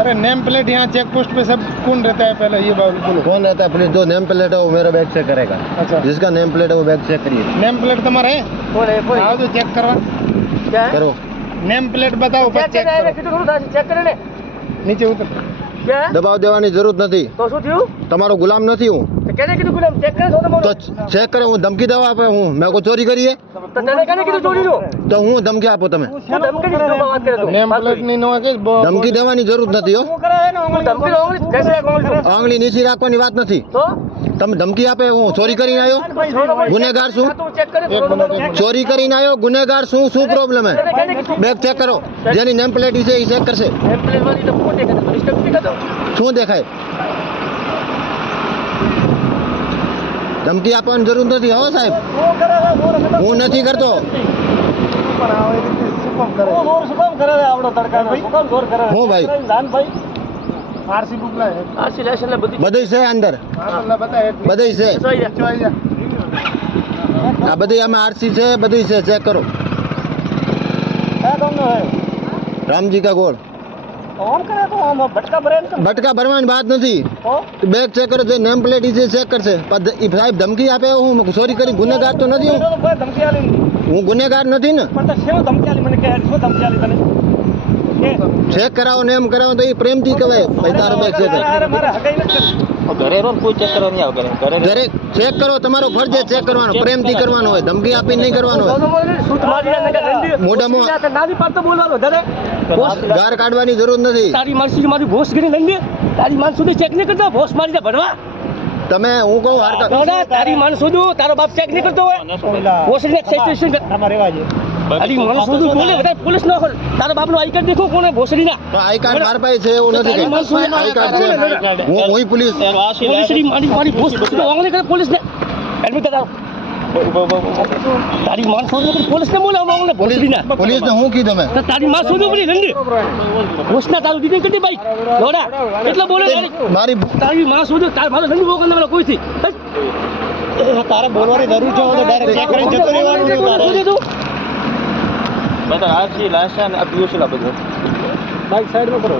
अरे name plate यहाँ check post पे सब कौन रहता है पहले ये बात बोलो। कौन रहता है? पुलिस। जो नेम प्लेट है वो मेरा बैग चेक करेगा। अच्छा, जिसका नेम प्लेट है वो बैग चेक करिए। नेम प्लेट तुम्हारा है? आओ तो चेक करवा। क्या है? करो। नेम प्लेट बताओ ચેક चेक કરે करो। કીધું થોડું થાય ચેક કરે ને नीचे उतर। क्या દબાવ દેવાની જરૂર નથી। તો શું થયું તમારો ગુલામ નથી હું। તો કેને કીધું ગુલામ ચેક કરે છો તો ચેક કરે। હું ધમકી દેવા આપે હું? મેં કોઈ ચોરી કરી है? તો તને કેને કીધું ચોરીનું તો હું ધમકી આપો તમે? શું ધમકીની શું વાત કરે તું नेम प्लेट नहीं नो के ધમકી દેવાની જરૂર નથી હો। ધમકી ઓંગળી કેસે ઓંગળી આંગળી નીચી રાખવાની વાત નથી। તો તમે ધમકી આપે હું ચોરી કરીને આવ્યો? ગુનેગાર છું? તું ચેક કરે ચોરી કરીને આવ્યો? ગુનેગાર શું? શું પ્રોબ્લેમ है? બેગ ચેક કરો। જેની નેમ પ્લેટ છે એ ચેક કરશે। એમ્પ્લેટ વાળી તો કોણ દેખાતો ડિસ્ટર્બ નહીં કરતો શું દેખાય? ધમકી આપવાની જરૂર નથી હો સાહેબ। હું નથી કરતો। હું ભાઈ आरसी बुक ला है। આરસી લાયસન્સ ને બધી બધી છે અંદર। अल्लाह बताए બધી છે જોઈ જા चोई जा। આ બધી આમાં આરસી છે બધી છે ચેક કરો। રામજી કા ગોળ। ઓમ કરે તો આમ ભટકા ભરે ને બટકા ભરવાની વાત નથી। તો બેગ ચેક કરો। જે નેમ પ્લેટ છે ચેક કરશે। પણ એ સાહેબ ધમકી આપે હું ચોરી કરી ગુનેગાર તો નથી હું। કોઈ ધમકી આલી હું ગુનેગાર નથી ને। પણ તો શું ધમકી આલી મને કે શું ધમકી આલી તને ચેક કરાવો ને એમ કરાવો તો એ પ્રેમથી કહેવાય ભાઈ તારો બેગ ચેક અરે મારે હગાઈ નથી ઘરે રો કોઈ ચેક કરવા નહીં આવે ઘરે ઘરે ચેક કરો। તમારો ફરજ છે ચેક કરવાનો। પ્રેમથી કરવાનો હોય ધમકી આપીને નહીં કરવાનો હોય। મોઢામાં નાની પાડતો બોલવાનો ઘરે ગાર કાઢવાની જરૂર નથી। તારી માણસી મારી ભોસ ગીરી લંડી તારી માણસ સુધી ચેક નહીં કરતો ભોસ મારી ભરવા તમે હું કહું હારકા દાદા તારી માણસ સુધી તારો બાપ ચેક નહીં કરતો હોય ભોસ ને સ્ટેશન તમારે રેવા છે તારી માણસ સુધી બોલે બધા પોલીસ નો તારો બાપ નો આઈ કાર્ડ દેખો કોને ભોસડી ના આઈ કાર્ડ માર પાસે છે એવું નથી કે આઈ કાર્ડ છે હું પોલીસ પોલીસ ની મારી ભોસ ઓંગળી કરે પોલીસ ને એડમિટ કરાવ તારી માણસ સુધી પોલીસ ને બોલાવો ઓંગળે ભોસડી ના પોલીસ ને હું કીધું મેં તો તારી માં સુધી પડી લંડી ભોસ ના તારું દીદી કરી બાઈક લોડા એટલે બોલે મારી તારી માં સુધી તાર મારો લંડી બોકન વાળો કોઈ થી तारे बोलवानी जरूर जो तो डायरेक्ट चेक કરીને જતો રહેવાનું બધા આરસી લાયસન્સ આ પીયુસી લા બધું बाइक साइड में करो।